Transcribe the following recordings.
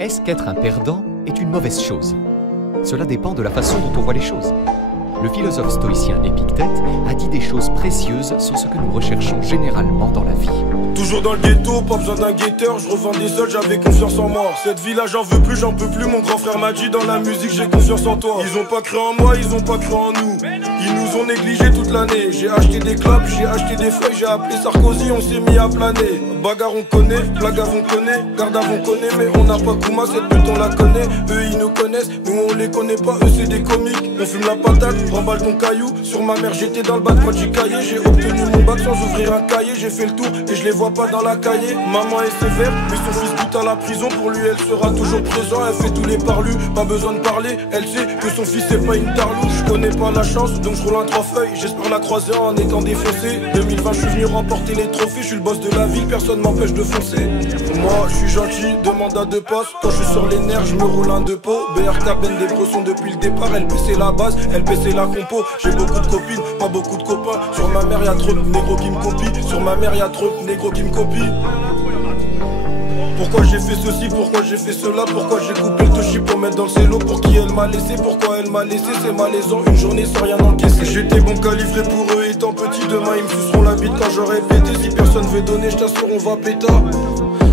Est-ce qu'être un perdant est une mauvaise chose? Cela dépend de la façon dont on voit les choses. Le philosophe stoïcien Épictète a dit des choses précieuses sur ce que nous recherchons généralement dans la vie. Toujours dans le ghetto, pas besoin d'un guetteur, je revends des soldes, j'avais confiance en moi. Cette vie-là j'en veux plus, j'en peux plus, mon grand frère m'a dit dans la musique j'ai confiance en toi. Ils ont pas cru en moi, ils ont pas cru en nous. Ils nous ont négligés toute l'année. J'ai acheté des clopes, j'ai acheté des feuilles, j'ai appelé Sarkozy, on s'est mis à planer. Bagarre on connaît, blague on connaît, garde on connaît, mais on n'a pas Kouma, cette pute on la connaît. Eux ils nous connaissent, nous on les connaît pas, eux c'est des comiques. On fume la patate, remballe ton caillou. Sur ma mère j'étais dans le bac quand j'ai caillé. J'ai obtenu mon bac sans ouvrir un cahier. J'ai fait le tour et je les vois pas dans la cahier. Maman est sévère, mais son fils goûte à la prison. Pour lui elle sera toujours présent. Elle fait tous les parlus, pas besoin de parler. Elle sait que son fils c'est pas une tarlou. Je connais pas la chance, donc je roule un 3 feuilles. J'espère la croiser en étant défoncé. 2020 je suis venu remporter les trophées. Je suis le boss de la ville, personne m'empêche de foncer. Moi je suis gentil, demande à deux passes. Quand je suis sur les nerfs, je me roule un deux pots. BRK Ben des bressons depuis le départ. Elle baissait la base, elle baissait la compo. J'ai beaucoup de copines, pas beaucoup de copains. Sur ma mère y'a trop de négros qui me copient. Sur ma mère y'a trop de négros qui me copient. Pourquoi j'ai fait ceci, pourquoi j'ai fait cela, pourquoi j'ai coupé le touchy pour mettre dans le cello. Pour qui elle m'a laissé, pourquoi elle m'a laissé. C'est malaisant, une journée sans rien encaisser. J'étais bon calibré pour eux étant petit. Demain ils me suceront la bite quand j'aurai pété. Si personne veut donner, je t'assure on va péter.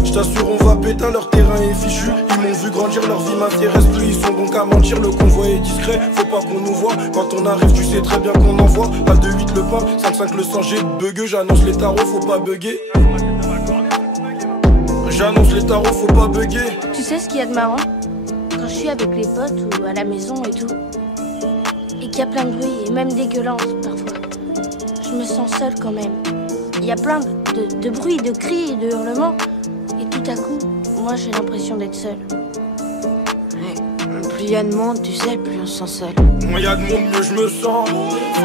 Je t'assure on va péter, leur terrain est fichu. Ils m'ont vu grandir, leur vie m'intéresse plus. Ils sont donc à mentir, le convoi est discret. Faut pas qu'on nous voit, quand on arrive tu sais très bien qu'on envoie. À 2-8 le pain, 5-5 le sang, j'ai bugueux. J'annonce les tarots, faut pas bugger. J'annonce les tarots, faut pas bugger. Tu sais ce qu'il y a de marrant? Quand je suis avec les potes ou à la maison et tout, et qu'il y a plein de bruit et même des gueulances parfois, je me sens seule quand même. Il y a plein de bruit, de cris et de hurlements, et tout à coup, moi j'ai l'impression d'être seule. Ouais. Plus il y a de monde, tu sais, plus on se sent seul. Moins il y a de monde, mieux je me sens.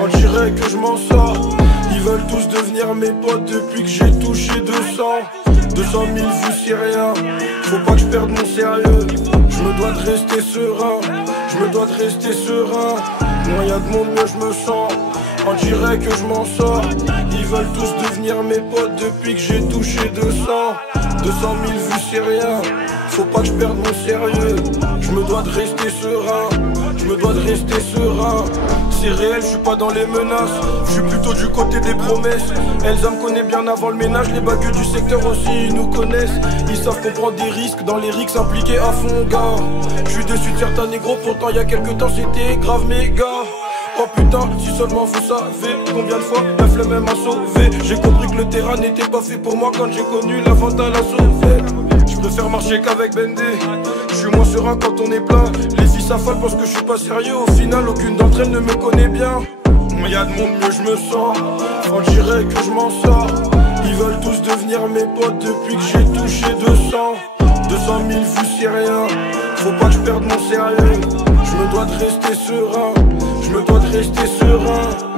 On dirait que je m'en sors. Ils veulent tous devenir mes potes depuis que j'ai touché 200 000 vues c'est rien. Faut pas que je perde mon sérieux. Je me dois de rester serein. Je me dois de rester serein. Moins y a de monde, mieux je me sens. On dirait que je m'en sors. Ils veulent tous devenir mes potes depuis que j'ai touché 200 000 vues c'est rien. Faut pas que je perde mon sérieux. Je me dois de rester serein. Je me dois de rester serein. C'est réel, je suis pas dans les menaces. Je suis plutôt du côté des promesses. Elsa me connaît bien avant le ménage. Les bagueux du secteur aussi, ils nous connaissent. Ils savent qu'on prend des risques. Dans les risques impliqués à fond, gars. Je suis déçu de certains négros. Pourtant il y a quelques temps c'était grave méga. Oh putain, si seulement vous savez combien de fois la flemme m'a sauvé. J'ai compris que le terrain n'était pas fait pour moi quand j'ai connu la vente à la sauver. Je préfère marcher qu'avec Bendé. Je suis moins serein quand on est plein. Les filles s'affolent parce que je suis pas sérieux. Au final aucune d'entre elles ne me connaît bien. Moins y a de monde, mieux je me sens. On dirait que je m'en sors. Ils veulent tous devenir mes potes depuis que j'ai touché 200 000 vues c'est rien. Faut pas que je perde mon sérieux. Je me dois de rester serein. Je me dois de rester serein.